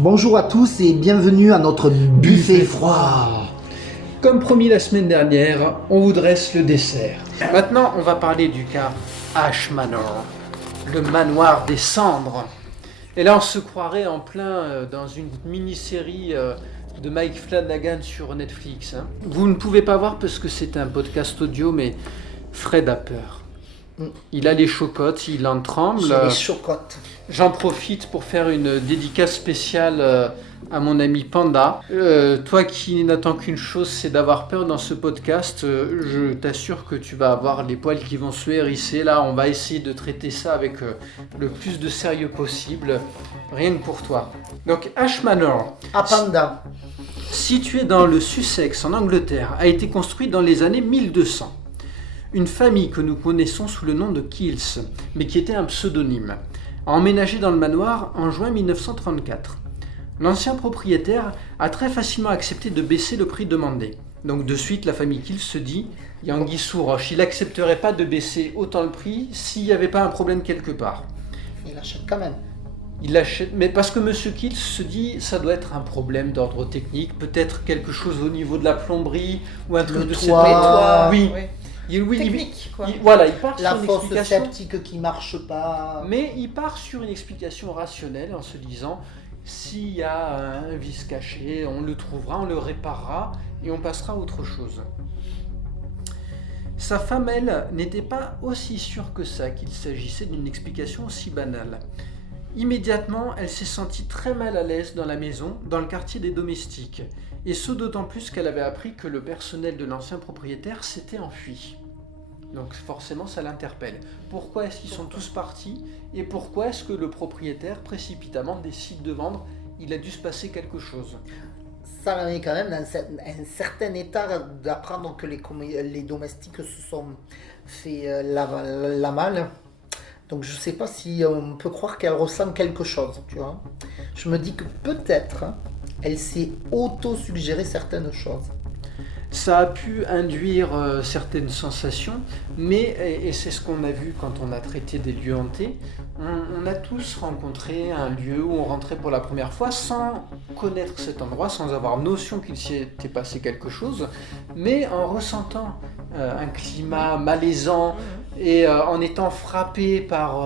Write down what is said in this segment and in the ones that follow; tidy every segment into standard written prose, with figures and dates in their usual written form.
Bonjour à tous et bienvenue à notre buffet froid. Comme promis la semaine dernière, on vous dresse le dessert. Maintenant, on va parler du cas Ash Manor, le manoir des cendres. Et là, on se croirait en plein dans une mini-série de Mike Flanagan sur Netflix. Vous ne pouvez pas voir parce que c'est un podcast audio, mais Fred a peur. Il a les chocottes, il en tremble. J'ai les chocottes. J'en profite pour faire une dédicace spéciale à mon ami Panda. Toi qui n'attends qu'une chose, c'est d'avoir peur dans ce podcast. Je t'assure que tu vas avoir les poils qui vont se hérisser. Là, on va essayer de traiter ça avec le plus de sérieux possible. Rien que pour toi. Donc, Ash Manor, À Panda. situé dans le Sussex, en Angleterre, a été construit dans les années 1200. Une famille que nous connaissons sous le nom de Kills, mais qui était un pseudonyme, a emménagé dans le manoir en juin 1934. L'ancien propriétaire a très facilement accepté de baisser le prix demandé. Donc de suite, la famille Kills se dit, il y a anguille sous roche, il n'accepterait pas de baisser autant le prix s'il n'y avait pas un problème quelque part. Il achète quand même. Il l'achète, mais parce que Monsieur Kills se dit, ça doit être un problème d'ordre technique, peut-être quelque chose au niveau de la plomberie ou un truc de cette toit. Oui. Oui. Technique, quoi. Voilà, il part La sur une fosse explication. septique qui marche pas. Mais il part sur une explication rationnelle en se disant, s'il y a un vice caché, on le trouvera, on le réparera et on passera à autre chose. Sa femme, elle, n'était pas aussi sûre que ça qu'il s'agissait d'une explication aussi banale. Immédiatement, elle s'est sentie très mal à l'aise dans la maison, dans le quartier des domestiques, et ce d'autant plus qu'elle avait appris que le personnel de l'ancien propriétaire s'était enfui. Donc forcément, ça l'interpelle. Pourquoi est-ce qu'ils sont tous partis et pourquoi est-ce que le propriétaire précipitamment décide de vendre? Il a dû se passer quelque chose. Ça la met quand même dans un certain état d'apprendre que les domestiques se sont fait la malle. Donc je sais pas si on peut croire qu'elle ressent quelque chose, tu vois. Je me dis que peut-être elle s'est auto-suggéré certaines choses. Ça a pu induire certaines sensations, mais, et c'est ce qu'on a vu quand on a traité des lieux hantés, on a tous rencontré un lieu où on rentrait pour la première fois sans connaître cet endroit, sans avoir notion qu'il s'y était passé quelque chose, mais en ressentant un climat malaisant et en étant frappé par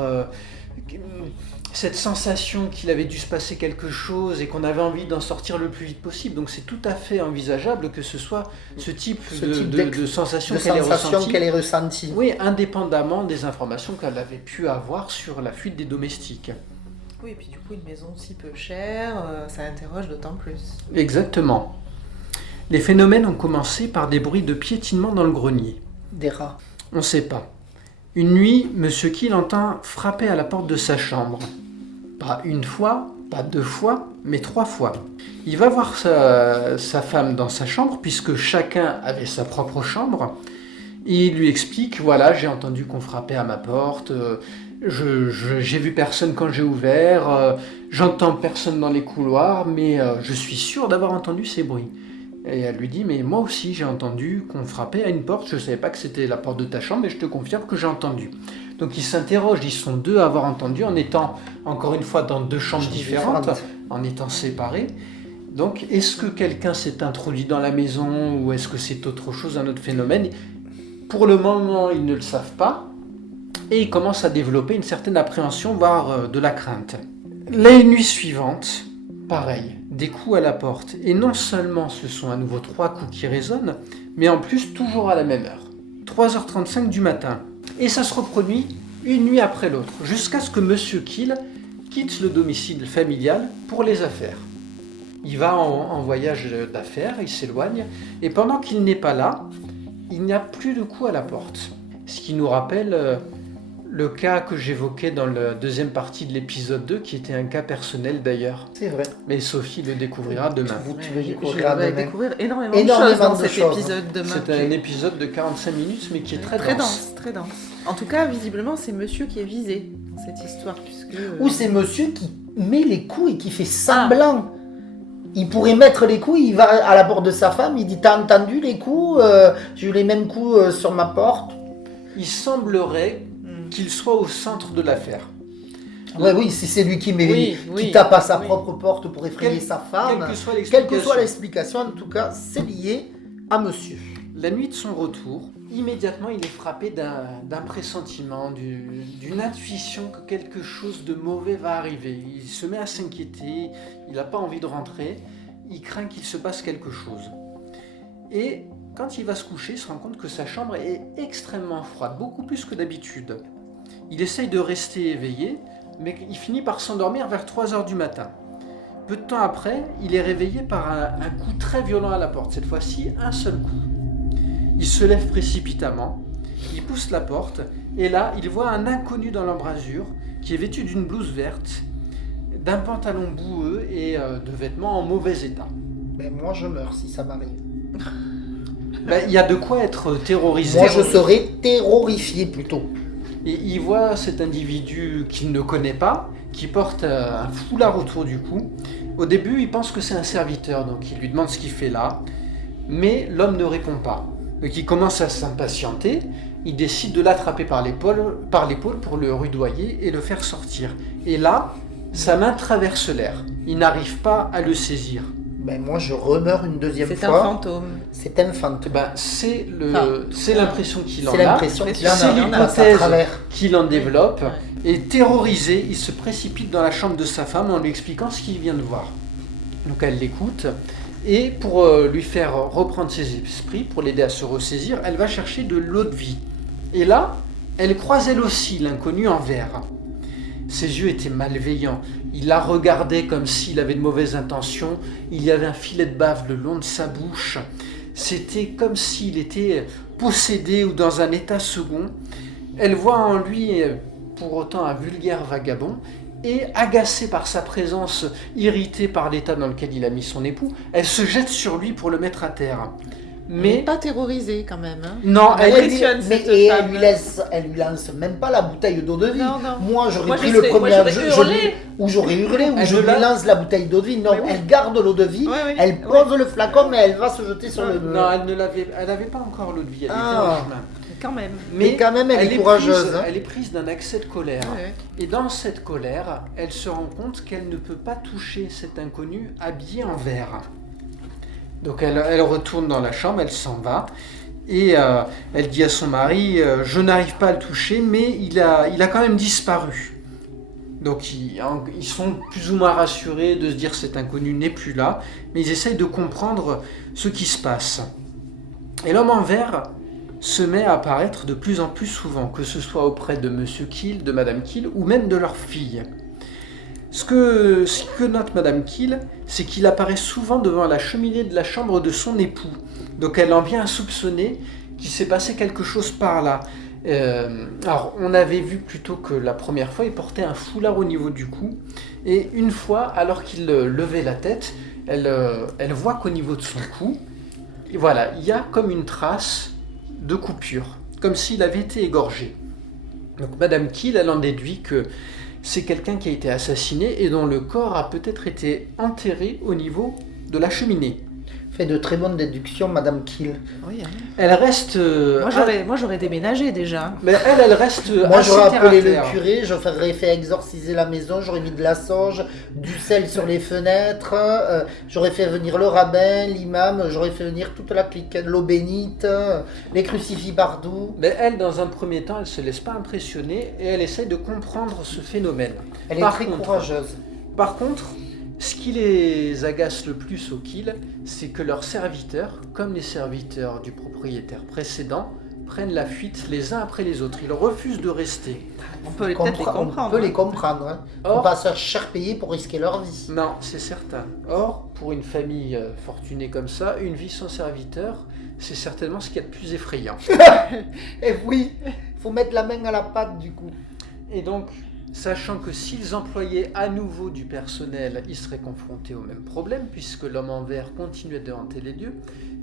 cette sensation qu'il avait dû se passer quelque chose et qu'on avait envie d'en sortir le plus vite possible. Donc c'est tout à fait envisageable que ce soit ce type de sensation qu'elle ait ressentie. Oui, indépendamment des informations qu'elle avait pu avoir sur la fuite des domestiques. Oui, et puis du coup, une maison si peu chère, ça interroge d'autant plus. Exactement. Les phénomènes ont commencé par des bruits de piétinement dans le grenier. Des rats. On ne sait pas. Une nuit, Monsieur Kill entend frapper à la porte de sa chambre. Pas une fois, pas deux fois, mais 3 fois. Il va voir sa femme dans sa chambre, puisque chacun avait sa propre chambre, et il lui explique, voilà, j'ai entendu qu'on frappait à ma porte, j'ai vu personne quand j'ai ouvert, j'entends personne dans les couloirs, mais je suis sûr d'avoir entendu ces bruits. Et elle lui dit, mais moi aussi j'ai entendu qu'on frappait à une porte, je ne savais pas que c'était la porte de ta chambre, mais je te confirme que j'ai entendu. Donc ils s'interrogent, ils sont 2 à avoir entendu, en étant encore une fois dans 2 chambres différentes, en étant séparés. Donc est-ce que quelqu'un s'est introduit dans la maison, ou est-ce que c'est autre chose, un autre phénomène? Pour le moment, ils ne le savent pas, et ils commencent à développer une certaine appréhension, voire de la crainte. La nuit suivante, pareil, des coups à la porte. Et non seulement ce sont à nouveau 3 coups qui résonnent, mais en plus toujours à la même heure. 3h35 du matin. Et ça se reproduit une nuit après l'autre, jusqu'à ce que Monsieur Kill quitte le domicile familial pour les affaires. Il va en voyage d'affaires, il s'éloigne, et pendant qu'il n'est pas là, il n'y a plus de coups à la porte. Ce qui nous rappelle le cas que j'évoquais dans la deuxième partie de l'épisode 2, qui était un cas personnel d'ailleurs. C'est vrai. Mais Sophie le découvrira demain. Tu veux Je découvrir vais demain. découvrir énormément de choses dans cet épisode demain. C'est un épisode de 45 minutes, mais qui est très dense. Très dense. En tout cas, visiblement, c'est monsieur qui est visé dans cette histoire, puisque... Ou c'est monsieur qui met les coups et qui fait semblant. Il pourrait mettre les coups, il va à la porte de sa femme, il dit, t'as entendu les coups, j'ai eu les mêmes coups sur ma porte. Il semblerait qu'il soit au centre de l'affaire. Ouais, oui, si c'est lui qui, Oui, qui oui, tape à sa oui. propre porte pour effrayer sa femme, Quelle que soit quelle que soit l'explication. l'explication, en tout cas, c'est lié à monsieur. La nuit de son retour, immédiatement il est frappé d'un pressentiment, d'une intuition que quelque chose de mauvais va arriver. Il se met à s'inquiéter, il n'a pas envie de rentrer, il craint qu'il se passe quelque chose. Et quand il va se coucher, il se rend compte que sa chambre est extrêmement froide, beaucoup plus que d'habitude. Il essaye de rester éveillé, mais il finit par s'endormir vers 3h du matin. Peu de temps après, il est réveillé par un coup très violent à la porte, cette fois-ci un seul coup. Il se lève précipitamment, il pousse la porte, et là, il voit un inconnu dans l'embrasure qui est vêtu d'une blouse verte, d'un pantalon boueux et de vêtements en mauvais état. Mais moi, je meurs si ça m'arrive. Il y a de quoi être terrorisé. Moi, je serais terrorifié plutôt. Et il voit cet individu qu'il ne connaît pas, qui porte un foulard autour du cou. Au début, il pense que c'est un serviteur, donc il lui demande ce qu'il fait là, mais l'homme ne répond pas. Donc il commence à s'impatienter, il décide de l'attraper par l'épaule pour le rudoyer et le faire sortir. Et là, sa main traverse l'air. Il n'arrive pas à le saisir. Ben moi, je remeurs une deuxième C'est fois. un fantôme. C'est un fantôme. C'est Enfin, l'impression qu'il en C'est a. l'impression qu'il en a. C'est Il passe à l'hypothèse travers. qu'il en développe. Ouais. Et terrorisé, il se précipite dans la chambre de sa femme en lui expliquant ce qu'il vient de voir. Donc elle l'écoute. Et pour lui faire reprendre ses esprits, pour l'aider à se ressaisir, elle va chercher de l'eau de vie. Et là, elle croise elle aussi l'inconnu en verre. Ses yeux étaient malveillants. Il la regardait comme s'il avait de mauvaises intentions. Il y avait un filet de bave le long de sa bouche. C'était comme s'il était possédé ou dans un état second. Elle voit en lui pour autant un vulgaire vagabond. Et agacée par sa présence, irritée par l'état dans lequel il a mis son époux, elle se jette sur lui pour le mettre à terre. Mais Mais pas terrorisé quand même. Hein. non, Elle elle impressionne, Mais cette et femme. elle lui lance même pas la bouteille d'eau de vie. Non, non. Moi, j'aurais Moi, pris je le sais, premier moi, j'aurais jeu, hurlé. ou j'aurais hurlé, ou Elle je ne lui l'a- lance la bouteille d'eau de vie. Non, Mais oui. elle garde l'eau de vie, Ouais, ouais, elle ouais. pose le flacon, mais elle va se jeter sur le. non, elle n'avait pas encore l'eau de vie, elle était Ah. en chemin. Quand même. Mais quand même, elle est courageuse, hein. Elle est prise d'un accès de colère. Ouais. Et dans cette colère, elle se rend compte qu'elle ne peut pas toucher cet inconnu habillé en vert. Donc elle retourne dans la chambre, elle s'en va. Et elle dit à son mari, je n'arrive pas à le toucher, mais il a quand même disparu. Donc ils sont plus ou moins rassurés de se dire cet inconnu n'est plus là, mais ils essayent de comprendre ce qui se passe. Et l'homme en vert se met à apparaître de plus en plus souvent, que ce soit auprès de Monsieur Kiel, de Madame Kiel, ou même de leur fille. Ce que note Madame Kiel, c'est qu'il apparaît souvent devant la cheminée de la chambre de son époux. Donc elle en vient à soupçonner qu'il s'est passé quelque chose par là. Alors on avait vu plutôt que la première fois, il portait un foulard au niveau du cou. Et une fois, alors qu'il levait la tête, elle voit qu'au niveau de son cou, voilà, il y a comme une trace de coupure, comme s'il avait été égorgé. Donc Madame Kiel, elle en déduit que c'est quelqu'un qui a été assassiné et dont le corps a peut-être été enterré au niveau de la cheminée. Fait de très bonnes déductions, Madame Kiel. Oui, hein. Elle reste... Moi, j'aurais déménagé déjà. Mais elle reste Moi, assez j'aurais terre à appelé le terre. curé, j'aurais fait exorciser la maison, j'aurais mis de la sauge, du sel sur les fenêtres, j'aurais fait venir le rabbin, l'imam, j'aurais fait venir toute la clique, l'eau bénite, les crucifix partout. Mais elle, dans un premier temps, elle ne se laisse pas impressionner et elle essaye de comprendre ce phénomène. Elle est Par très contre- courageuse. Par contre, ce qui les agace le plus au Kiel, c'est que leurs serviteurs, comme les serviteurs du propriétaire précédent, prennent la fuite les uns après les autres. Ils refusent de rester. On peut peut-être les comprendre. On peut les hein. comprendre. Hein. Or- On va se faire cher payer pour risquer leur vie. Non, c'est certain. Or, pour une famille fortunée comme ça, une vie sans serviteur, c'est certainement ce qu'il y a de plus effrayant. Et oui, faut mettre la main à la pâte du coup. Et donc, sachant que s'ils employaient à nouveau du personnel, ils seraient confrontés au même problème, puisque l'homme en vert continuait de hanter les lieux,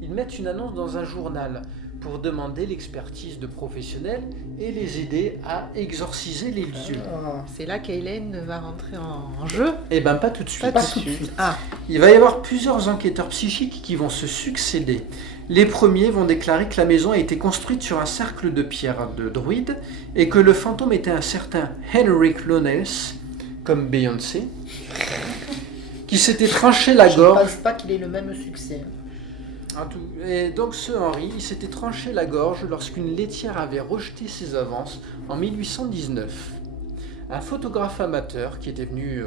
ils mettent une annonce dans un journal pour demander l'expertise de professionnels et les aider à exorciser les lieux. Ah. C'est là qu'Hélène va rentrer en jeu. Eh ben pas tout de suite. Pas tout de suite. Ah, Il va y avoir plusieurs enquêteurs psychiques qui vont se succéder. Les premiers vont déclarer que la maison a été construite sur un cercle de pierre de druides et que le fantôme était un certain Henrik Lones, comme Beyoncé, qui s'était tranché la Je ne gorge. pense pas qu'il ait le même succès. Et donc ce Henri, il s'était tranché la gorge lorsqu'une laitière avait rejeté ses avances en 1819. Un photographe amateur qui était venu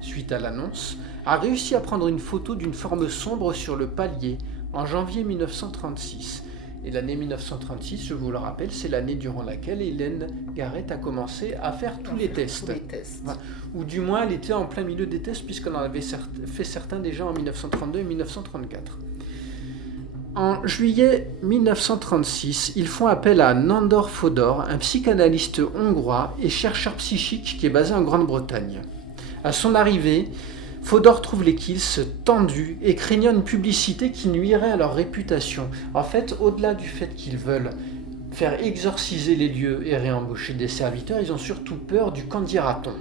suite à l'annonce a réussi à prendre une photo d'une forme sombre sur le palier en janvier 1936. Et l'année 1936, je vous le rappelle, c'est l'année durant laquelle Hélène Garrett a commencé à faire tous les tests. Voilà. Ou du moins, elle était en plein milieu des tests puisqu'elle en avait fait certains déjà en 1932 et 1934. En juillet 1936, ils font appel à Nándor Fodor, un psychanalyste hongrois et chercheur psychique qui est basé en Grande-Bretagne. À son arrivée, Fodor trouve les Kills tendus et craignant une publicité qui nuirait à leur réputation. En fait, au-delà du fait qu'ils veulent faire exorciser les lieux et réembaucher des serviteurs, ils ont surtout peur du qu'en dira-t-on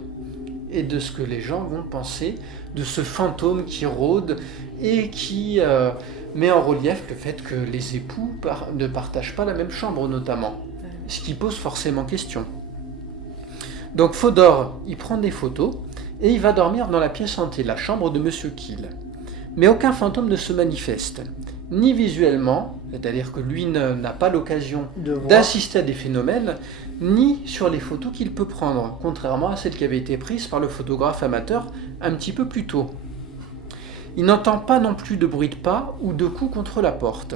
et de ce que les gens vont penser de ce fantôme qui rôde et qui met en relief le fait que les époux ne partagent pas la même chambre notamment, ce qui pose forcément question. Donc Fodor, il prend des photos et il va dormir dans la pièce hantée, la chambre de Monsieur Kill. Mais aucun fantôme ne se manifeste, ni visuellement, c'est-à-dire que lui n'a pas l'occasion d'assister à des phénomènes, ni sur les photos qu'il peut prendre, contrairement à celles qui avaient été prises par le photographe amateur un petit peu plus tôt. Il n'entend pas non plus de bruit de pas ou de coups contre la porte.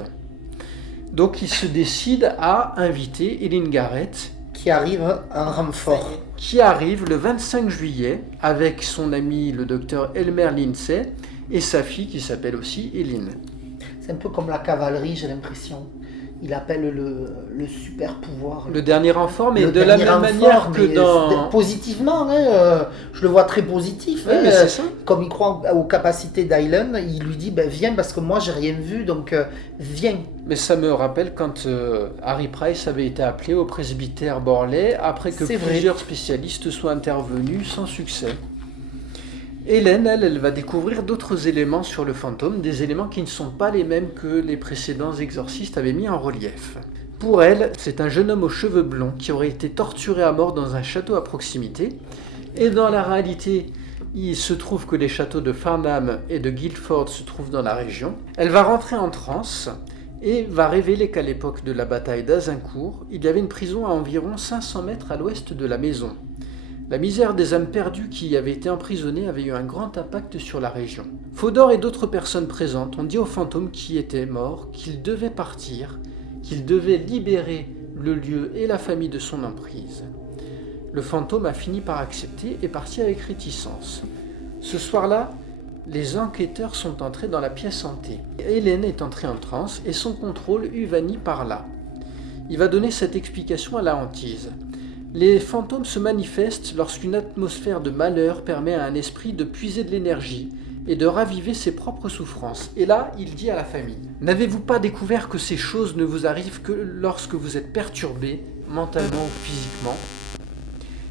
Donc il se décide à inviter Hélène Garrett, Qui arrive en renfort. qui arrive le 25 juillet avec son ami le docteur Elmer Lindsay et sa fille qui s'appelle aussi Hélène. C'est un peu comme la cavalerie, j'ai l'impression. Il appelle le super pouvoir. Le dernier renfort, mais Le de la dernier même manière renfort, que mais dans... positivement, hein, je le vois très positif. Oui, hein, mais c'est ça. Comme il croit aux capacités d'Aylan, il lui dit viens parce que moi j'ai rien vu, donc viens. Mais ça me rappelle quand Harry Price avait été appelé au presbytère Borlée après que C'est vrai. plusieurs spécialistes soient intervenus sans succès. Hélène, elle va découvrir d'autres éléments sur le fantôme, des éléments qui ne sont pas les mêmes que les précédents exorcistes avaient mis en relief. Pour elle, c'est un jeune homme aux cheveux blonds qui aurait été torturé à mort dans un château à proximité. Et dans la réalité, il se trouve que les châteaux de Farnham et de Guildford se trouvent dans la région. Elle va rentrer en transe et va révéler qu'à l'époque de la bataille d'Azincourt, il y avait une prison à environ 500 mètres à l'ouest de la maison. La misère des âmes perdues qui y avaient été emprisonnées avait eu un grand impact sur la région. Fodor et d'autres personnes présentes ont dit au fantôme qui était mort qu'il devait partir, qu'il devait libérer le lieu et la famille de son emprise. Le fantôme a fini par accepter et parti avec réticence. Ce soir-là, les enquêteurs sont entrés dans la pièce hantée. Hélène est entrée en transe et son contrôle eut vanni par là. Il va donner cette explication à la hantise. Les fantômes se manifestent lorsqu'une atmosphère de malheur permet à un esprit de puiser de l'énergie et de raviver ses propres souffrances. Et là, il dit à la famille, « N'avez-vous pas découvert que ces choses ne vous arrivent que lorsque vous êtes perturbé, mentalement ou physiquement ?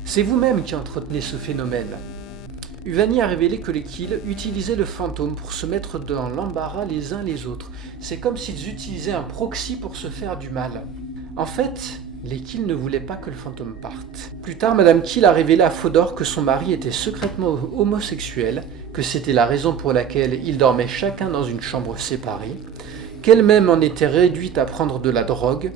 C'est vous-même qui entretenez ce phénomène. » Uvani a révélé que les Kills utilisaient le fantôme pour se mettre dans l'embarras les uns les autres. C'est comme s'ils utilisaient un proxy pour se faire du mal. En fait, les Kills ne voulaient pas que le fantôme parte. Plus tard, Madame Kill a révélé à Fodor que son mari était secrètement homosexuel, que c'était la raison pour laquelle ils dormaient chacun dans une chambre séparée, qu'elle-même en était réduite à prendre de la drogue,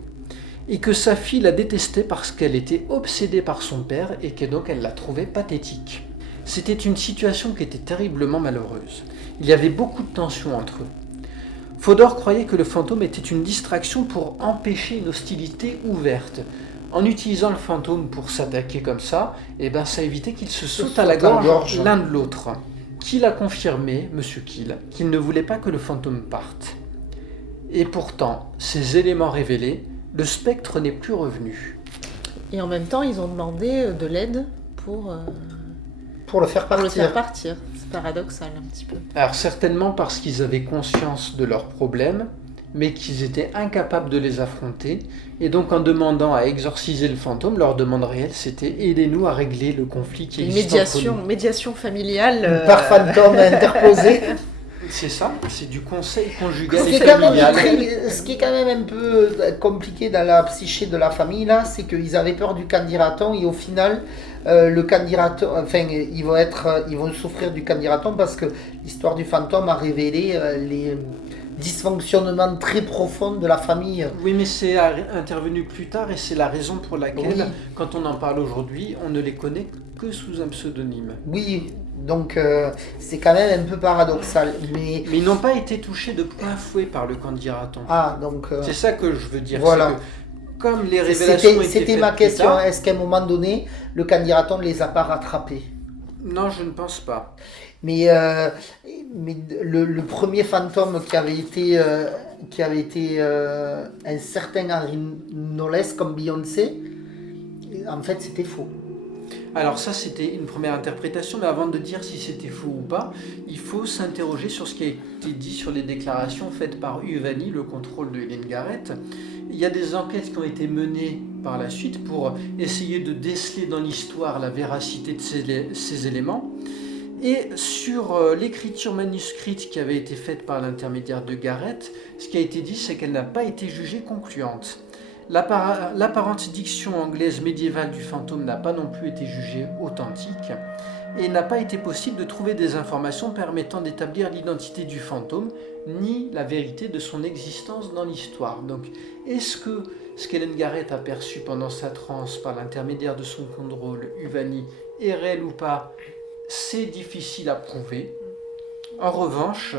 et que sa fille la détestait parce qu'elle était obsédée par son père et que donc elle la trouvait pathétique. C'était une situation qui était terriblement malheureuse. Il y avait beaucoup de tension entre eux. Fodor croyait que le fantôme était une distraction pour empêcher une hostilité ouverte. En utilisant le fantôme pour s'attaquer comme ça, ça évitait qu'ils se sautent à la gorge l'un de l'autre. Kill a confirmé, Monsieur Kill, qu'il ne voulait pas que le fantôme parte. Et pourtant, ces éléments révélés, le spectre n'est plus revenu. Et en même temps, ils ont demandé de l'aide pour le faire le partir. faire partir. C'est paradoxal un petit peu. Alors certainement parce qu'ils avaient conscience de leurs problèmes, mais qu'ils étaient incapables de les affronter, et donc en demandant à exorciser le fantôme, leur demande réelle c'était « aidez-nous à régler le conflit qui Une existe entre nous ». médiation familiale. Par fantôme interposé. C'est ça, c'est du conseil Ce conjugal qui, et est quand même familial. ce qui est quand même un peu compliqué dans la psyché de la famille, là, c'est qu'ils avaient peur du candidaton et au final, le candidaton, enfin, ils vont souffrir du candidaton parce que l'histoire du fantôme a révélé les dysfonctionnements très profonds de la famille. Oui, mais c'est intervenu plus tard et c'est la raison pour laquelle, Oui. quand on en parle aujourd'hui, on ne les connaît que sous un pseudonyme. Oui, donc c'est quand même un peu paradoxal. Mais Mais ils n'ont pas été touchés de plein fouet par le candidaton. donc C'est ça que je veux dire. voilà. C'est que, comme les révélations étaient C'était faites ma plus question. tard- Est-ce qu'à un moment donné, le candidaton ne les a pas rattrapés? Non, je ne pense pas. Mais le premier fantôme qui avait été un certain Henry Knowles comme Beyoncé, en fait c'était faux. Alors ça, c'était une première interprétation, mais avant de dire si c'était faux ou pas, il faut s'interroger sur ce qui a été dit sur les déclarations faites par Uvani, le contrôle de Hélène Garrett. Il y a des enquêtes qui ont été menées par la suite pour essayer de déceler dans l'histoire la véracité de ces éléments. Et sur l'écriture manuscrite qui avait été faite par l'intermédiaire de Garrett, ce qui a été dit, c'est qu'elle n'a pas été jugée concluante. L'apparente diction anglaise médiévale du fantôme n'a pas non plus été jugée authentique et il n'a pas été possible de trouver des informations permettant d'établir l'identité du fantôme ni la vérité de son existence dans l'histoire. Donc, est-ce que ce qu'Hélène Garrett a perçu pendant sa transe par l'intermédiaire de son contrôle Uvani est réel ou pas? C'est difficile à prouver. En revanche,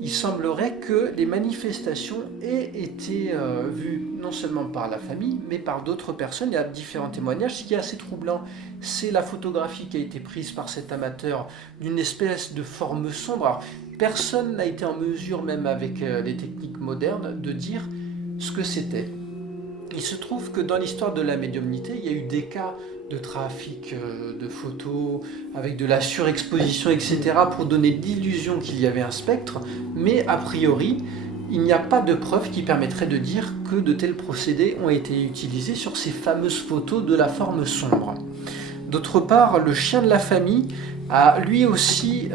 il semblerait que les manifestations aient été vues non seulement par la famille, mais par d'autres personnes. Il y a différents témoignages. Ce qui est assez troublant, c'est la photographie qui a été prise par cet amateur d'une espèce de forme sombre. Alors, personne n'a été en mesure, même avec les techniques modernes, de dire ce que c'était. Il se trouve que dans l'histoire de la médiumnité, il y a eu des cas de trafic de photos, avec de la surexposition, etc., pour donner l'illusion qu'il y avait un spectre, mais a priori, il n'y a pas de preuve qui permettrait de dire que de tels procédés ont été utilisés sur ces fameuses photos de la forme sombre. D'autre part, le chien de la famille a lui aussi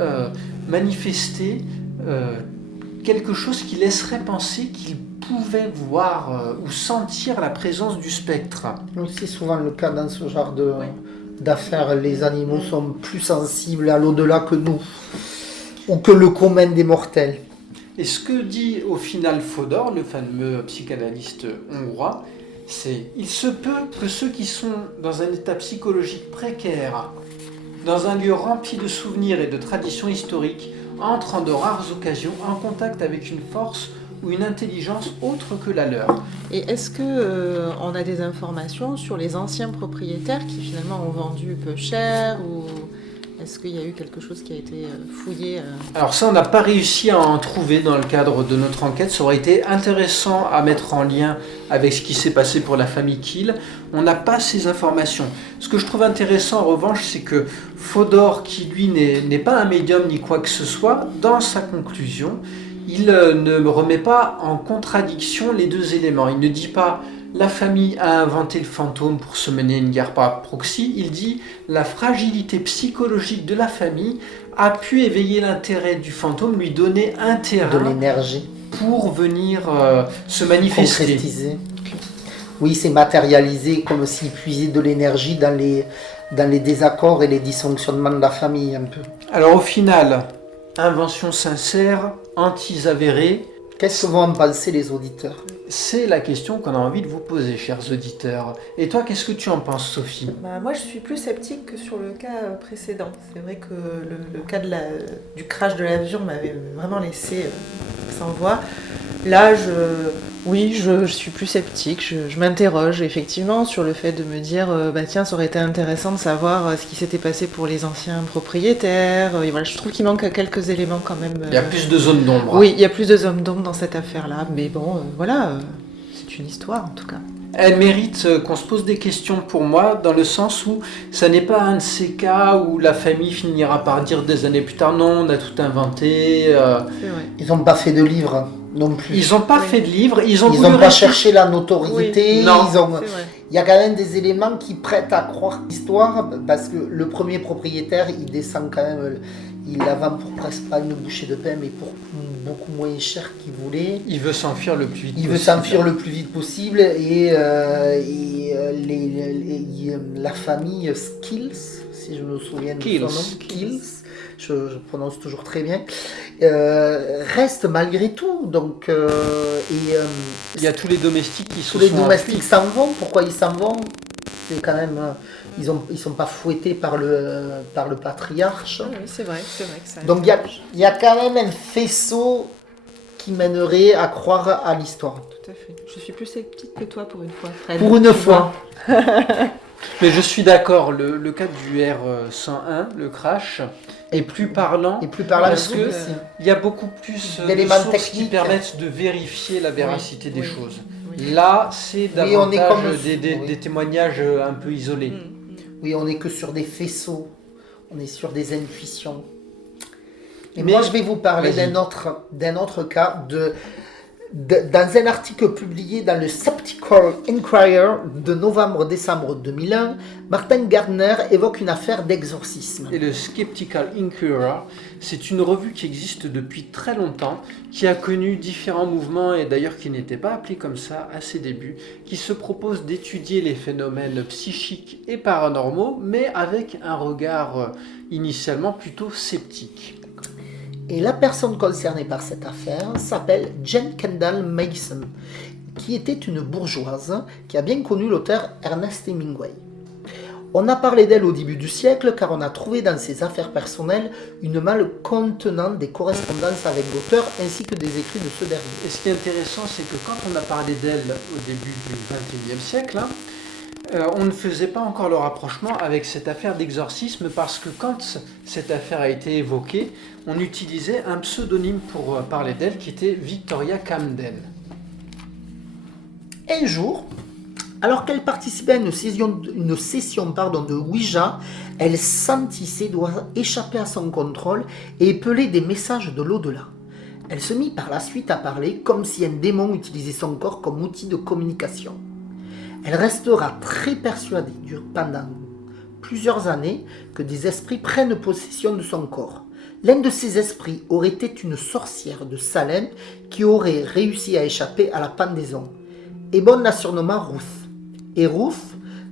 manifesté quelque chose qui laisserait penser qu'il pouvait voir ou sentir la présence du spectre. C'est souvent le cas dans ce genre d'affaires. Les animaux sont plus sensibles à l'au-delà que nous, ou que le commun des mortels. Et ce que dit au final Fodor, le fameux psychanalyste hongrois, c'est « Il se peut que ceux qui sont dans un état psychologique précaire, dans un lieu rempli de souvenirs et de traditions historiques, entrent en de rares occasions en contact avec une force ou une intelligence autre que la leur. » Et est-ce que on a des informations sur les anciens propriétaires qui finalement ont vendu peu cher, ou est-ce qu'il y a eu quelque chose qui a été fouillé Alors ça, on n'a pas réussi à en trouver dans le cadre de notre enquête. Ça aurait été intéressant à mettre en lien avec ce qui s'est passé pour la famille Kiel. On n'a pas ces informations. Ce que je trouve intéressant en revanche, c'est que Fodor, qui lui n'est pas un médium ni quoi que ce soit, dans sa conclusion, il ne remet pas en contradiction les deux éléments. Il ne dit pas « la famille a inventé le fantôme pour se mener une guerre par proxy ». Il dit « la fragilité psychologique de la famille a pu éveiller l'intérêt du fantôme, lui donner un De terrain l'énergie. pour venir se manifester ». Concrétiser. Oui, c'est matérialisé comme s'il puisait de l'énergie dans les désaccords et les dysfonctionnements de la famille un peu. Alors au final, invention sincère, antis avérée, Qu'est-ce que vont en penser les auditeurs? c'est la question qu'on a envie de vous poser, chers auditeurs. Et toi, qu'est-ce que tu en penses, Sophie? Moi, je suis plus sceptique que sur le cas précédent. C'est vrai que le cas du crash de l'avion m'avait vraiment laissé sans voix. Là, je suis plus sceptique. Je m'interroge effectivement sur le fait de me dire tiens, ça aurait été intéressant de savoir ce qui s'était passé pour les anciens propriétaires. Et voilà, je trouve qu'il manque quelques éléments quand même. Il y a plus de zones d'ombre. Oui, il y a plus de zones d'ombre dans cette affaire-là. Mais bon, voilà, c'est une histoire en tout cas. Elle mérite qu'on se pose des questions pour moi, dans le sens où ça n'est pas un de ces cas où la famille finira par dire des années plus tard non, on a tout inventé. C'est vrai. Ils n'ont pas fait de livre non plus. Ils n'ont pas fait de livre, ils ont Ils voulu n'ont pas rester- cherché la notoriété. Oui. Non. C'est vrai. Il y a quand même des éléments qui prêtent à croire l'histoire, parce que le premier propriétaire, il descend quand même, il la vend pour presque pas une bouchée de pain, mais pour beaucoup moins cher qu'il voulait. Il veut s'enfuir le plus vite Il possible. veut s'enfuir le plus vite possible et la famille Skills, si je me souviens de son nom, Skills, je prononce toujours très bien, reste malgré tout. Donc, Il y a tous les domestiques qui se tous les sont domestiques enfuis. s'en vont. Pourquoi ils s'en vont? C'est quand même, ils sont pas fouettés par le patriarche. Ah oui, c'est vrai que ça. Donc il y a quand même un faisceau qui mènerait à croire à l'histoire. Tout à fait. Je suis plus sceptique que toi pour une fois, Fred. Pour une fois. Mais je suis d'accord, le cas du R101, le crash, est plus parlant. Et plus par là, Parce je que trouve aussi. il y a beaucoup plus D'éléments de sources qui techniques. permettent de vérifier la véracité des Oui. choses. Oui. Là, c'est Oui, on est davantage comme- des oui. témoignages un peu isolés. Oui, on n'est que sur des faisceaux, on est sur des intuitions. Et Mais- moi, je vais vous parler Vas-y. d'un autre cas dans un article publié dans le Skeptical Inquirer de novembre-décembre 2001. Martin Gardner évoque une affaire d'exorcisme. Et le Skeptical Inquirer, c'est une revue qui existe depuis très longtemps, qui a connu différents mouvements et d'ailleurs qui n'était pas appelé comme ça à ses débuts, qui se propose d'étudier les phénomènes psychiques et paranormaux, mais avec un regard initialement plutôt sceptique. Et la personne concernée par cette affaire s'appelle Jane Kendall Mason, qui était une bourgeoise qui a bien connu l'auteur Ernest Hemingway. On a parlé d'elle au début du siècle car on a trouvé dans ses affaires personnelles une malle contenant des correspondances avec l'auteur ainsi que des écrits de ce dernier. Et ce qui est intéressant, c'est que quand on a parlé d'elle au début du XXIe siècle, on ne faisait pas encore le rapprochement avec cette affaire d'exorcisme parce que quand cette affaire a été évoquée, on utilisait un pseudonyme pour parler d'elle qui était Victoria Camden. Un jour, alors qu'elle participait à une session de Ouija, elle sentit ses doigts échapper à son contrôle et épeler des messages de l'au-delà. Elle se mit par la suite à parler comme si un démon utilisait son corps comme outil de communication. Elle restera très persuadée pendant plusieurs années que des esprits prennent possession de son corps. L'un de ces esprits aurait été une sorcière de Salem qui aurait réussi à échapper à la pendaison. Ebbon la surnomma Ruth. Et Ruth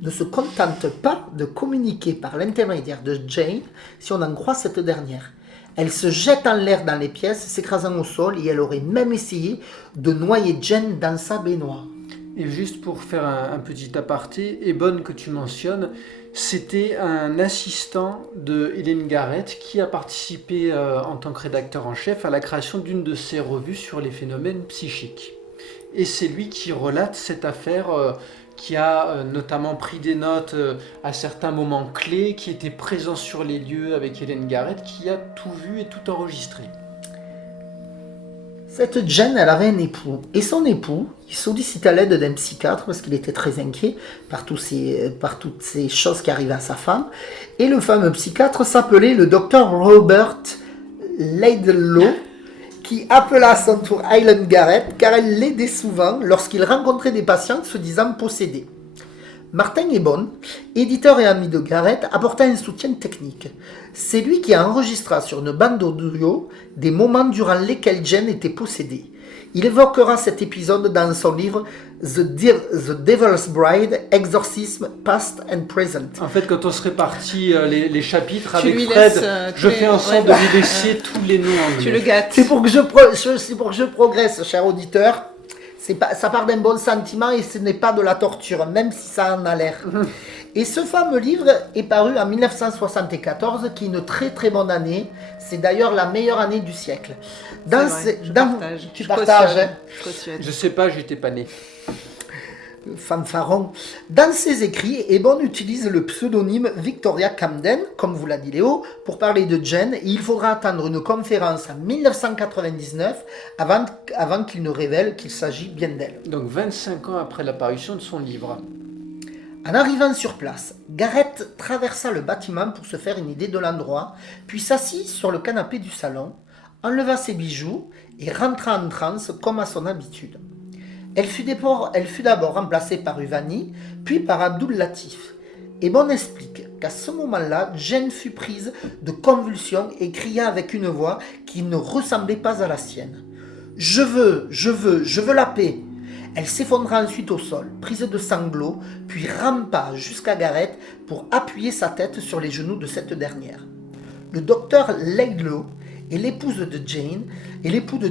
ne se contente pas de communiquer par l'intermédiaire de Jane, si on en croit cette dernière. Elle se jette en l'air dans les pièces, s'écrasant au sol, et elle aurait même essayé de noyer Jane dans sa baignoire. Et juste pour faire un petit aparté, Ebbon que tu mentionnes, c'était un assistant de Helen Garrett qui a participé en tant que rédacteur en chef à la création d'une de ses revues sur les phénomènes psychiques. Et c'est lui qui relate cette affaire qui a notamment pris des notes à certains moments clés, qui était présent sur les lieux avec Helen Garrett, qui a tout vu et tout enregistré. Cette Jane, elle avait un époux. Et son époux, il sollicitait l'aide d'un psychiatre parce qu'il était très inquiet par toutes ces choses qui arrivaient à sa femme. Et le fameux psychiatre s'appelait le docteur Robert Laidlaw, qui appela à son tour Helen Garrett car elle l'aidait souvent lorsqu'il rencontrait des patients se disant possédés. Martin Ebbon, éditeur et ami de Garrett, apporta un soutien technique. C'est lui qui enregistra sur une bande audio des moments durant lesquels Jane était possédée. Il évoquera cet épisode dans son livre The Devil's Bride, Exorcism Past and Present. En fait, quand on se répartit les chapitres Tu avec lui Fred, laisses, je fais en sorte de lui laisser tous les noms anglais. Tu le gâtes. C'est pour que je progresse, cher auditeur. Ça part d'un bon sentiment et ce n'est pas de la torture, même si ça en a l'air. Et ce fameux livre est paru en 1974, qui est une très très bonne année. C'est d'ailleurs la meilleure année du siècle. Tu partages, hein. Je cautionne. Je sais pas, j'étais pas né. Fanfaron. Dans ses écrits, Ebbon utilise le pseudonyme Victoria Camden, comme vous l'a dit Léo, pour parler de Jane. Et il faudra attendre une conférence en 1999 avant qu'il ne révèle qu'il s'agit bien d'elle. Donc 25 ans après l'apparition de son livre. En arrivant sur place, Garrett traversa le bâtiment pour se faire une idée de l'endroit, puis s'assit sur le canapé du salon, enleva ses bijoux et rentra en transe comme à son habitude. Elle fut d'abord remplacée par Uvani, puis par Abdul Latif. Ebbon explique qu'à ce moment-là, Jane fut prise de convulsions et cria avec une voix qui ne ressemblait pas à la sienne. « Je veux la paix !» Elle s'effondra ensuite au sol, prise de sanglots, puis rampa jusqu'à Gareth pour appuyer sa tête sur les genoux de cette dernière. Le docteur Laidlaw et l'époux de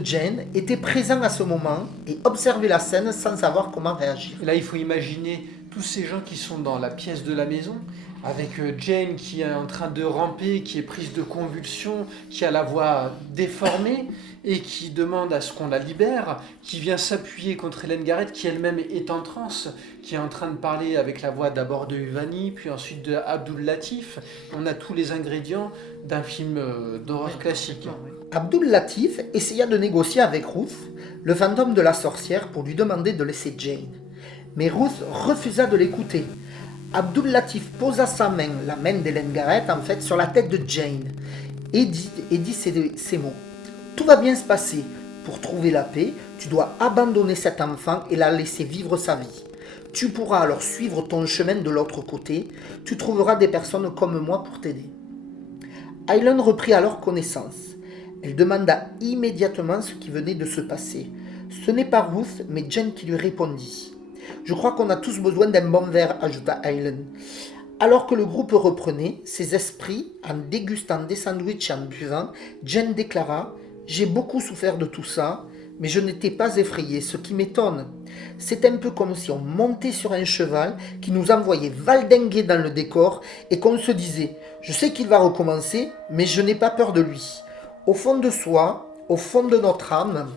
Jane étaient présents à ce moment et observaient la scène sans savoir comment réagir. Là, il faut imaginer tous ces gens qui sont dans la pièce de la maison, avec Jane qui est en train de ramper, qui est prise de convulsions, qui a la voix déformée et qui demande à ce qu'on la libère, qui vient s'appuyer contre Hélène Garrett, qui elle-même est en transe, qui est en train de parler avec la voix d'abord de Uvani, puis ensuite de Abdul Latif. On a tous les ingrédients d'un film d'horreur classique. Abdul Latif essaya de négocier avec Ruth, le fantôme de la sorcière, pour lui demander de laisser Jane. Mais Ruth refusa de l'écouter. Abdul Latif posa sa main, la main d'Hélène Garrett en fait, sur la tête de Jane et dit ces mots. « Tout va bien se passer. Pour trouver la paix, tu dois abandonner cet enfant et la laisser vivre sa vie. Tu pourras alors suivre ton chemin de l'autre côté. Tu trouveras des personnes comme moi pour t'aider. » Aylan reprit alors connaissance. Elle demanda immédiatement ce qui venait de se passer. Ce n'est pas Ruth, mais Jane qui lui répondit. « Je crois qu'on a tous besoin d'un bon verre, ajouta Aylan. Alors que le groupe reprenait ses esprits, en dégustant des sandwichs et en buvant, Jane déclara « J'ai beaucoup souffert de tout ça, mais je n'étais pas effrayée, ce qui m'étonne. C'est un peu comme si on montait sur un cheval qui nous envoyait valdinguer dans le décor et qu'on se disait « Je sais qu'il va recommencer, mais je n'ai pas peur de lui. » Au fond de soi, au fond de notre âme,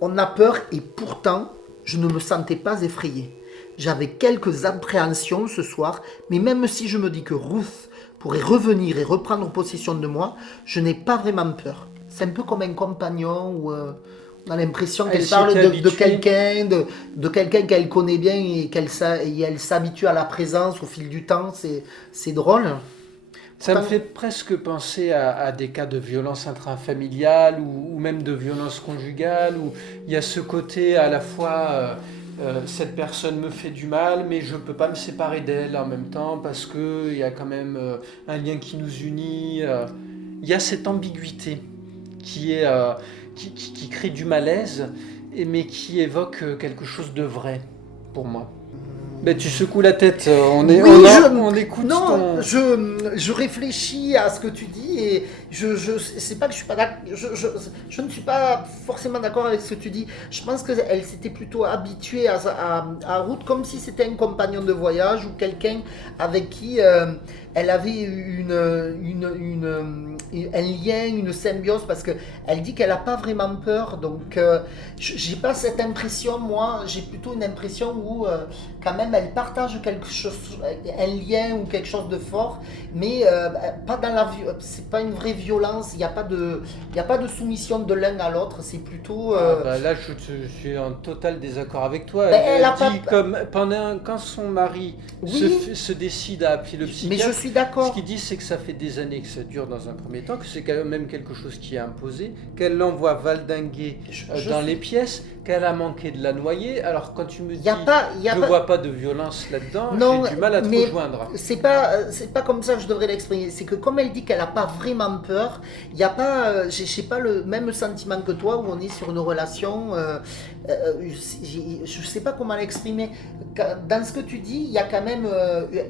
on a peur et pourtant, je ne me sentais pas effrayée. J'avais quelques appréhensions ce soir, mais même si je me dis que Ruth pourrait revenir et reprendre possession de moi, je n'ai pas vraiment peur. C'est un peu comme un compagnon où on a l'impression qu'elle parle de quelqu'un, de quelqu'un qu'elle connaît bien et elle s'habitue à la présence au fil du temps. C'est drôle. Ça me fait presque penser à des cas de violence intrafamiliale ou même de violence conjugale, où il y a ce côté à la fois cette personne me fait du mal, mais je ne peux pas me séparer d'elle en même temps parce qu'il y a quand même un lien qui nous unit. Il y a cette ambiguïté qui crée du malaise, mais qui évoque quelque chose de vrai pour moi. Mais tu secoues la tête, on écoute. Non, je réfléchis à ce que tu dis et c'est pas que je suis pas d'accord. Je ne suis pas forcément d'accord avec ce que tu dis. Je pense qu'elle s'était plutôt habituée à Ruth comme si c'était un compagnon de voyage ou quelqu'un avec qui elle avait un lien, une symbiose, parce qu'elle dit qu'elle n'a pas vraiment peur. Donc j'ai pas cette impression, moi, j'ai plutôt une impression où quand même elle partage quelque chose, un lien ou quelque chose de fort, mais pas dans la c'est pas une vraie violence, il n'y a pas de soumission de l'un à l'autre, c'est plutôt là je suis en total désaccord avec toi. Elle dit comme quand son mari se décide à appeler le psychiatre, mais je suis d'accord. Ce qu'il dit, c'est que ça fait des années que ça dure dans un premier temps, que c'est quand même quelque chose qui est imposé, qu'elle l'envoie valdinguer dans les pièces, qu'elle a manqué de la noyer. Alors quand tu me dis je ne vois pas de violence là-dedans, j'ai du mal à te rejoindre. C'est pas comme ça que je devrais l'exprimer. C'est que comme elle dit qu'elle n'a pas vraiment peur, il n'y a pas, j'ai pas le même sentiment que toi où on est sur une relation. Je sais pas comment l'exprimer. Dans ce que tu dis, il y a quand même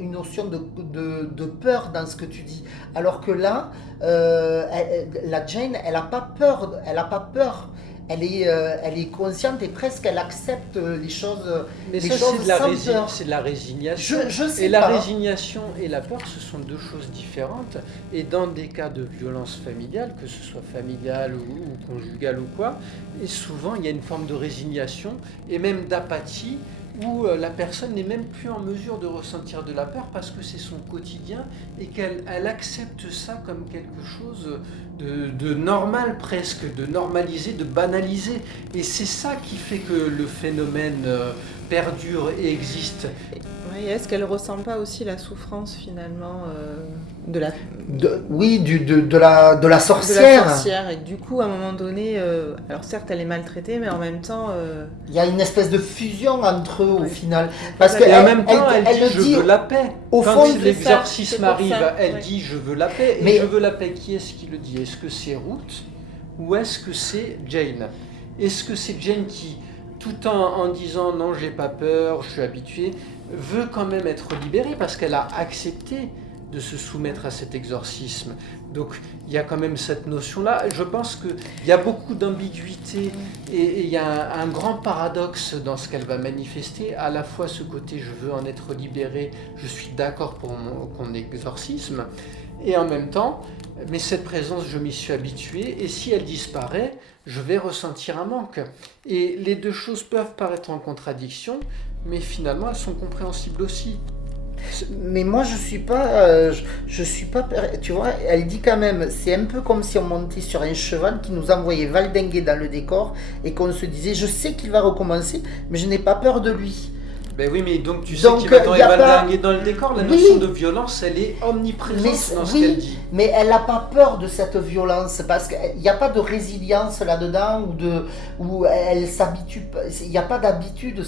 une notion de peur dans ce que tu dis. Alors que là, la Jane, elle n'a pas peur. Elle est consciente et presque elle accepte les choses. Mais les ça, choses c'est de la résignation. Je sais et pas. la résignation et la peur, ce sont deux choses différentes. Et dans des cas de violence familiale, que ce soit familiale ou conjugale ou quoi, et souvent il y a une forme de résignation et même d'apathie, où la personne n'est même plus en mesure de ressentir de la peur parce que c'est son quotidien et qu'elle accepte ça comme quelque chose de normal presque, de normalisé, de banalisé. Et c'est ça qui fait que le phénomène perdure et existe. Oui, est-ce qu'elle ressent pas aussi la souffrance finalement de la de la sorcière. de la sorcière et du coup à un moment donné, alors certes elle est maltraitée mais en même temps Il y a une espèce de fusion entre eux au Ouais. final. Parce Et que en même temps, elle le dit je veux la paix. au Quand fond, l'exorcisme c'est pour arrive, ça, elle ouais. dit je veux la paix. Et Mais- je veux la paix, qui est-ce qui le dit? Est-ce que c'est Ruth ou est-ce que c'est Jane? Est-ce que c'est Jane qui, tout en disant non, j'ai pas peur, je suis habituée, veut quand même être libérée parce qu'elle a accepté de se soumettre à cet exorcisme. Donc il y a quand même cette notion-là. Je pense qu'il y a beaucoup d'ambiguïté et il y a un grand paradoxe dans ce qu'elle va manifester. À la fois ce côté je veux en être libérée, je suis d'accord pour qu'on exorcisme, et en même temps, mais cette présence je m'y suis habitué et si elle disparaît, je vais ressentir un manque. Et les deux choses peuvent paraître en contradiction, mais finalement elles sont compréhensibles aussi. Mais moi, je suis pas, tu vois, elle dit quand même, c'est un peu comme si on montait sur un cheval qui nous envoyait valdinguer dans le décor et qu'on se disait, je sais qu'il va recommencer, mais je n'ai pas peur de lui. Ben oui, mais donc tu Donc, sais qu'il va t'en y a pas- valdinguer dans le décor. La Oui. notion de violence, elle est omniprésente Mais dans ce oui, qu'elle dit. mais elle n'a pas peur de cette violence parce qu'il n'y a pas de résilience là-dedans où elle s'habitue. Il n'y a pas d'habitude.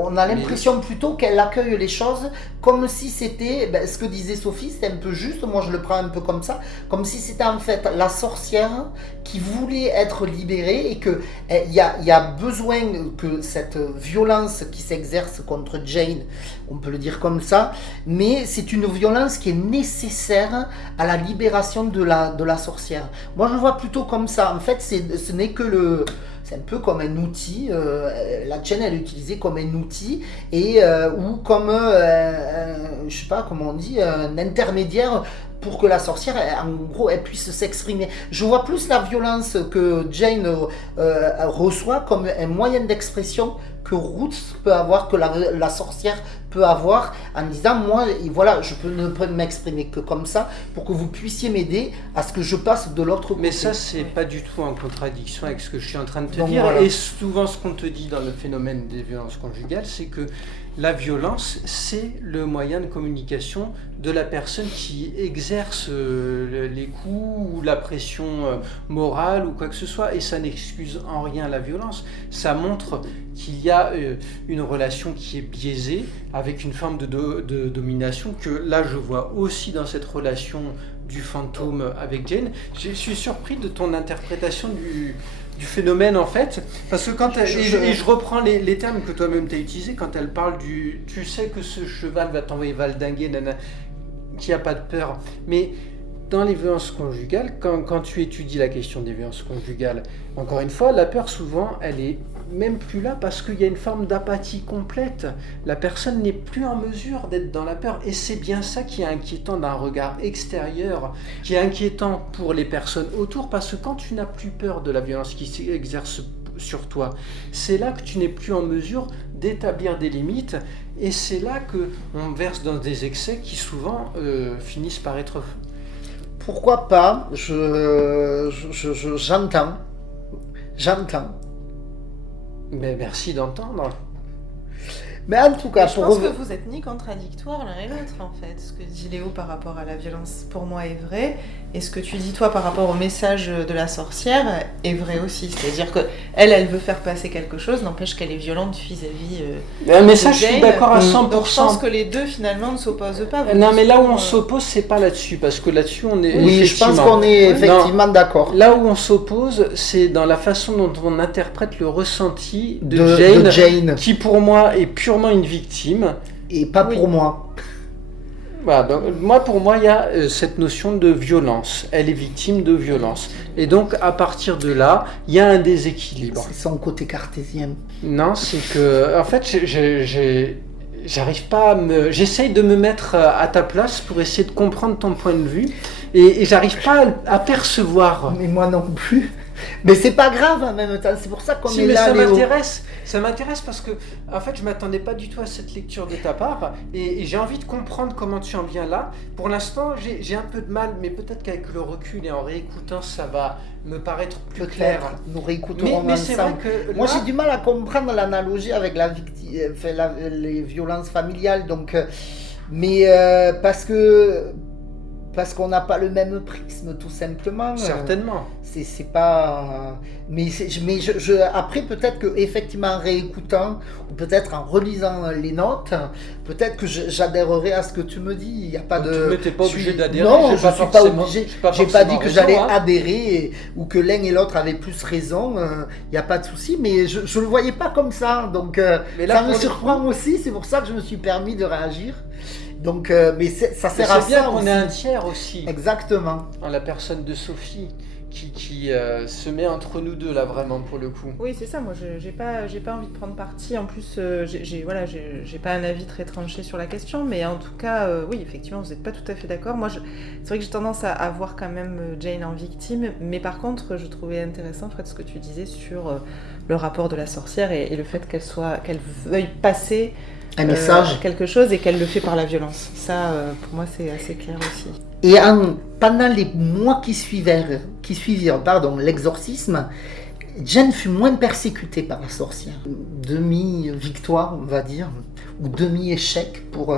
On a l'impression plutôt qu'elle accueille les choses comme si c'était, ce que disait Sophie, c'est un peu juste. Moi, je le prends un peu comme ça, comme si c'était en fait la sorcière qui voulait être libérée et que il y a besoin que cette violence qui s'exerce contre Jane, on peut le dire comme ça, mais c'est une violence qui est nécessaire à la libération de la sorcière. Moi, je le vois plutôt comme ça. En fait, ce n'est que c'est un peu comme un outil. La Jane, elle est utilisée comme un outil ou comme, je sais pas comment on dit, un intermédiaire pour que la sorcière, en gros, elle puisse s'exprimer. Je vois plus la violence que Jane reçoit comme un moyen d'expression que Ruth peut avoir, que la sorcière peut avoir, en disant, moi, voilà, je ne peux m'exprimer que comme ça, pour que vous puissiez m'aider à ce que je passe de l'autre côté. Mais ça, c'est pas du tout en contradiction avec ce que je suis en train de te Donc, dire. voilà. Et souvent, ce qu'on te dit dans le phénomène des violences conjugales, c'est que la violence, c'est le moyen de communication de la personne qui exerce les coups ou la pression morale ou quoi que ce soit. Et ça n'excuse en rien la violence. Ça montre qu'il y a une relation qui est biaisée avec une forme de domination que là, je vois aussi dans cette relation du fantôme avec Jane. Je suis surpris de ton interprétation du phénomène en fait, parce que quand je reprends les termes que toi-même tu as utilisés, quand elle parle tu sais que ce cheval va t'envoyer valdinguer, qui a pas de peur, mais dans les violences conjugales, quand tu étudies la question des violences conjugales, encore une fois, la peur souvent elle est même plus là parce qu'il y a une forme d'apathie complète. La personne n'est plus en mesure d'être dans la peur et c'est bien ça qui est inquiétant d'un regard extérieur, qui est inquiétant pour les personnes autour, parce que quand tu n'as plus peur de la violence qui s'exerce sur toi, c'est là que tu n'es plus en mesure d'établir des limites et c'est là qu'on verse dans des excès qui souvent finissent par être... Pourquoi pas, j'entends. Mais merci d'entendre. Mais en tout cas, je pense que vous êtes ni contradictoires l'un et l'autre en fait. Ce que dit Léo par rapport à la violence pour moi est vrai, et ce que tu dis toi par rapport au message de la sorcière est vrai aussi. C'est-à-dire que elle veut faire passer quelque chose, n'empêche qu'elle est violente vis-à-vis. Mais ça, je suis d'accord à 100%. Donc je pense que les deux finalement ne s'opposent pas. Non, mais là où on s'oppose, c'est pas là-dessus, parce que là-dessus on est. Oui, je pense qu'on est effectivement d'accord. Là où on s'oppose, c'est dans la façon dont on interprète le ressenti de Jane, qui pour moi est purement une victime. Et pas pour moi. Voilà, donc, pour moi, il y a cette notion de violence. Elle est victime de violence. Et donc, à partir de là, il y a un déséquilibre. C'est son côté cartésien. Non, c'est que... En fait, j'arrive pas à j'essaye de me mettre à ta place pour essayer de comprendre ton point de vue. Et j'arrive pas à percevoir. Mais moi non plus. Mais c'est pas grave en même temps, c'est pour ça qu'on Si, est mais là, Léo. ça m'intéresse parce que, en fait, je m'attendais pas du tout à cette lecture de ta part et j'ai envie de comprendre comment tu en viens là. Pour l'instant, j'ai un peu de mal, mais peut-être qu'avec le recul et en réécoutant, ça va me paraître plus clair. Peut-être, nous réécouterons Mais c'est vrai ensemble. que Moi, là, j'ai du mal à comprendre l'analogie avec les violences familiales, donc, mais parce qu'on n'a pas le même prisme, tout simplement. certainement. C'est pas. Après, peut-être que effectivement, en réécoutant, ou peut-être en relisant les notes, peut-être que j'adhérerai à ce que tu me dis. Il y a pas de. Mais t'es pas obligé d'adhérer. Non, j'ai je suis pas obligé. j'ai pas J'ai pas dit forcément que raison, j'allais hein. adhérer ou que l'un et l'autre avaient plus raison. Il n'y a pas de souci, mais je le voyais pas comme ça. Donc, Mais là, ça me pour le surprend aussi. C'est pour ça que je me suis permis de réagir. Donc, mais ça Mais sert à c'est bien ça qu'on aussi. ait un tiers aussi, Exactement. en la personne de Sophie, qui se met entre nous deux là vraiment pour le coup. Oui, c'est ça. Moi, j'ai pas envie de prendre parti. En plus, j'ai pas un avis très tranché sur la question, mais en tout cas, oui, effectivement, vous n'êtes pas tout à fait d'accord. Moi, c'est vrai que j'ai tendance à voir quand même Jane en victime, mais par contre, je trouvais intéressant, Fred, ce que tu disais sur le rapport de la sorcière et le fait qu'elle veuille passer Un message. quelque chose et qu'elle le fait par la violence. Ça, pour moi, c'est assez clair aussi. Et pendant les mois qui suivirent l'exorcisme, Jane fut moins persécutée par la sorcière. Demi-victoire, on va dire, ou demi-échec pour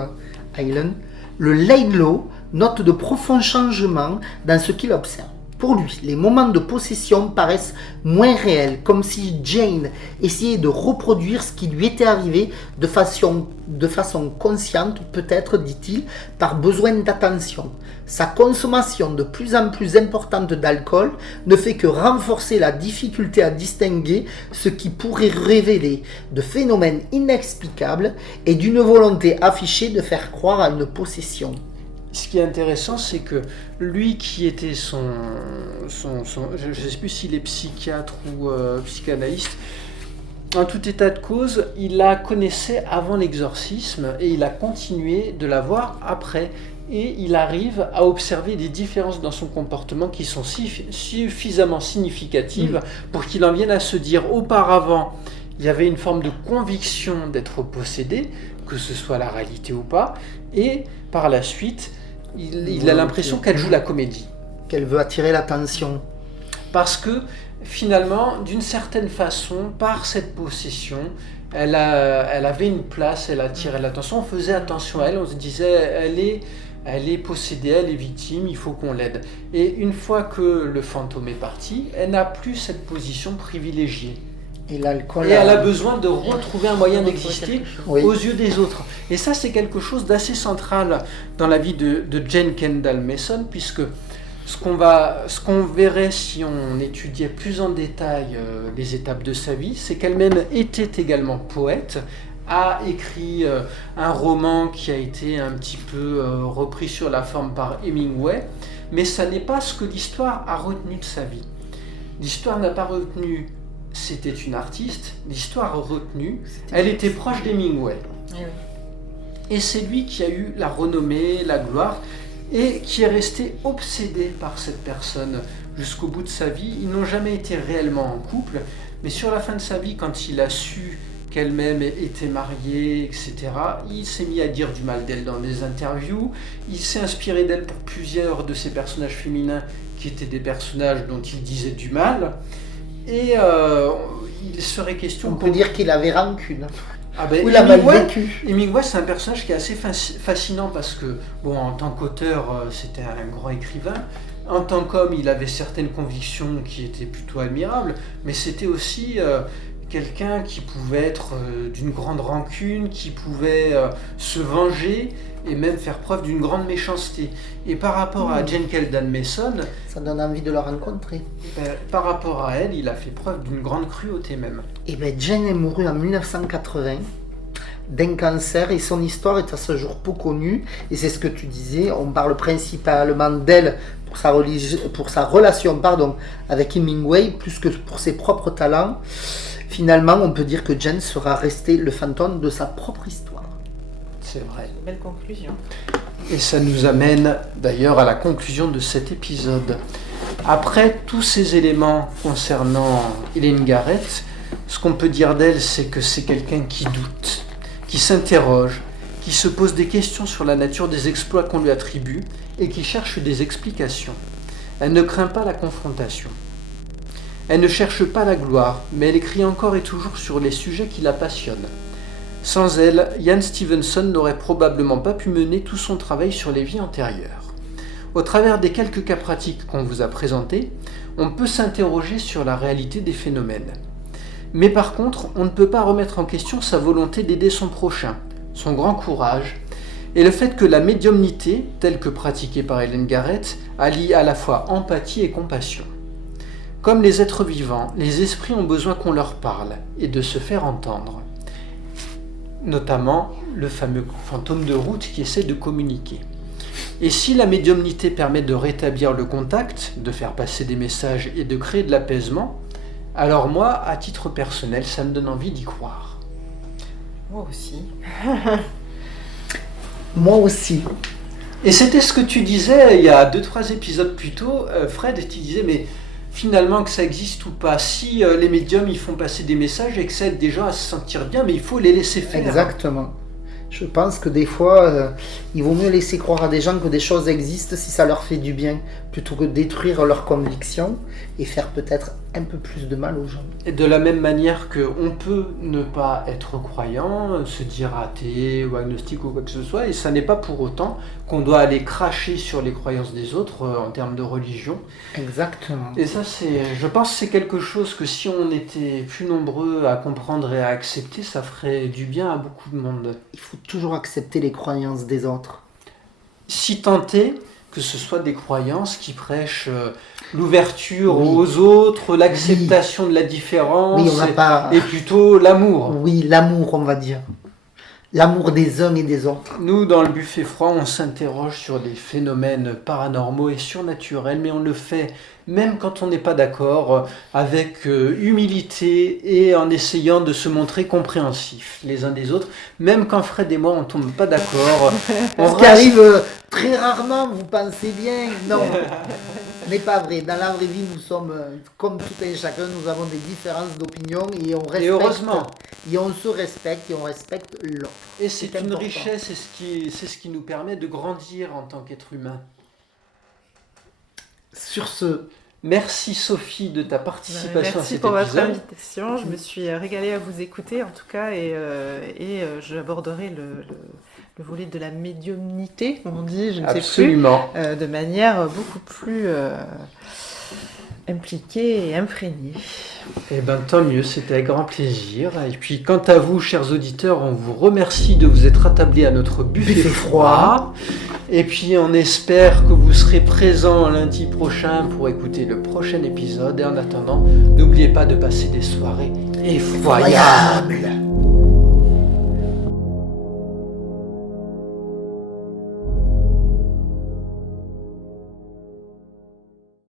Aylan. Le Laidlaw note de profonds changements dans ce qu'il observe. Pour lui, les moments de possession paraissent moins réels, comme si Jane essayait de reproduire ce qui lui était arrivé de façon consciente, peut-être, dit-il, par besoin d'attention. Sa consommation de plus en plus importante d'alcool ne fait que renforcer la difficulté à distinguer ce qui pourrait révéler de phénomènes inexplicables et d'une volonté affichée de faire croire à une possession. Ce qui est intéressant, c'est que lui qui était je ne sais plus s'il est psychiatre ou psychanalyste, en tout état de cause, il la connaissait avant l'exorcisme et il a continué de la voir après. Et il arrive à observer des différences dans son comportement qui sont suffisamment significatives pour qu'il en vienne à se dire auparavant, il y avait une forme de conviction d'être possédé, que ce soit la réalité ou pas, et par la suite, il a l'impression qu'elle joue la comédie. Qu'elle veut attirer l'attention. Parce que finalement, d'une certaine façon, par cette possession, elle avait une place, elle attirait l'attention, on faisait attention à elle, on se disait, elle est possédée, elle est victime, il faut qu'on l'aide. Et une fois que le fantôme est parti, elle n'a plus cette position privilégiée. Et l'alcool. Et elle a besoin de retrouver un moyen d'exister Oui. aux yeux des autres. Et ça, c'est quelque chose d'assez central dans la vie de Jane Kendall Mason, puisque ce qu'on verrait si on étudiait plus en détail les étapes de sa vie, c'est qu'elle-même était également poète, a écrit un roman qui a été un petit peu repris sur la forme par Hemingway, mais ça n'est pas ce que l'histoire a retenu de sa vie. L'histoire n'a pas retenu c'était une artiste, l'histoire a retenu, elle était proche d'Hemingway. Et c'est lui qui a eu la renommée, la gloire, et qui est resté obsédé par cette personne jusqu'au bout de sa vie. Ils n'ont jamais été réellement en couple, mais sur la fin de sa vie, quand il a su qu'elle-même était mariée, etc., il s'est mis à dire du mal d'elle dans des interviews, il s'est inspiré d'elle pour plusieurs de ses personnages féminins qui étaient des personnages dont il disait du mal, et il serait question... On peut dire qu'il avait rancune. Ah ben, Ou il a mal vécu. Hemingway, c'est un personnage qui est assez fascinant parce que, bon, en tant qu'auteur, c'était un grand écrivain. En tant qu'homme, il avait certaines convictions qui étaient plutôt admirables, mais c'était aussi quelqu'un qui pouvait être d'une grande rancune, qui pouvait se venger et même faire preuve d'une grande méchanceté. Et par rapport à Jane Kendall Mason, ça donne envie de la rencontrer. Par rapport à elle, il a fait preuve d'une grande cruauté même. Et bien, Jane est mourue en 1980 d'un cancer et son histoire est à ce jour peu connue. Et c'est ce que tu disais, on parle principalement d'elle pour sa relation avec Hemingway, plus que pour ses propres talents. Finalement, on peut dire que Jane sera restée le fantôme de sa propre histoire. C'est vrai. Belle conclusion. Et ça nous amène d'ailleurs à la conclusion de cet épisode. Après tous ces éléments concernant Hélène Garrett, ce qu'on peut dire d'elle, c'est que c'est quelqu'un qui doute, qui s'interroge, qui se pose des questions sur la nature des exploits qu'on lui attribue et qui cherche des explications. Elle ne craint pas la confrontation. Elle ne cherche pas la gloire, mais elle écrit encore et toujours sur les sujets qui la passionnent. Sans elle, Ian Stevenson n'aurait probablement pas pu mener tout son travail sur les vies antérieures. Au travers des quelques cas pratiques qu'on vous a présentés, on peut s'interroger sur la réalité des phénomènes. Mais par contre, on ne peut pas remettre en question sa volonté d'aider son prochain, son grand courage, et le fait que la médiumnité, telle que pratiquée par Hélène Garrett, allie à la fois empathie et compassion. Comme les êtres vivants, les esprits ont besoin qu'on leur parle et de se faire entendre. Notamment le fameux fantôme de route qui essaie de communiquer. Et si la médiumnité permet de rétablir le contact, de faire passer des messages et de créer de l'apaisement, alors moi, à titre personnel, ça me donne envie d'y croire. Moi aussi. Moi aussi. Et c'était ce que tu disais il y a 2-3 épisodes plus tôt, Fred, tu disais, mais finalement que ça existe ou pas, si les médiums ils font passer des messages et que ça aide des gens à se sentir bien, mais il faut les laisser faire. Exactement. Je pense que des fois, il vaut mieux laisser croire à des gens que des choses existent si ça leur fait du bien, plutôt que de détruire leurs convictions et faire peut-être un peu plus de mal aux gens. Et de la même manière qu'on peut ne pas être croyant, se dire athée ou agnostique ou quoi que ce soit, et ça n'est pas pour autant qu'on doit aller cracher sur les croyances des autres en termes de religion. Exactement. Et ça, je pense que c'est quelque chose que si on était plus nombreux à comprendre et à accepter, ça ferait du bien à beaucoup de monde. Il faut toujours accepter les croyances des autres. Si tant est que ce soit des croyances qui prêchent l'ouverture Oui. aux autres, l'acceptation de la différence, Oui, on n'a pas... et plutôt l'amour. Oui, l'amour, on va dire. L'amour des uns et des autres. Nous, dans le buffet froid, on s'interroge sur des phénomènes paranormaux et surnaturels, mais on le fait même quand on n'est pas d'accord, avec humilité et en essayant de se montrer compréhensifs les uns des autres, même quand Fred et moi on tombe pas d'accord. Ce qui arrive très rarement, vous pensez bien. Non, ce n'est pas vrai. Dans la vraie vie, nous sommes comme tout un chacun, nous avons des différences d'opinion et on respecte. Et heureusement. Et on se respecte et on respecte l'autre. Et c'est une important. richesse, c'est ce qui nous permet de grandir en tant qu'être humain. Sur ce, merci Sophie de ta participation à cet Merci pour votre épisode. invitation. Je me suis régalée à vous écouter en tout cas et j'aborderai le volet de la médiumnité, comme on dit, je ne sais Absolument. plus, de manière beaucoup plus impliquée et imprégnée. Eh bien, tant mieux, c'était avec grand plaisir. Et puis, quant à vous, chers auditeurs, on vous remercie de vous être attablés à notre buffet froid. Et puis, on espère que vous serez présents lundi prochain pour écouter le prochain épisode. Et en attendant, n'oubliez pas de passer des soirées effroyables.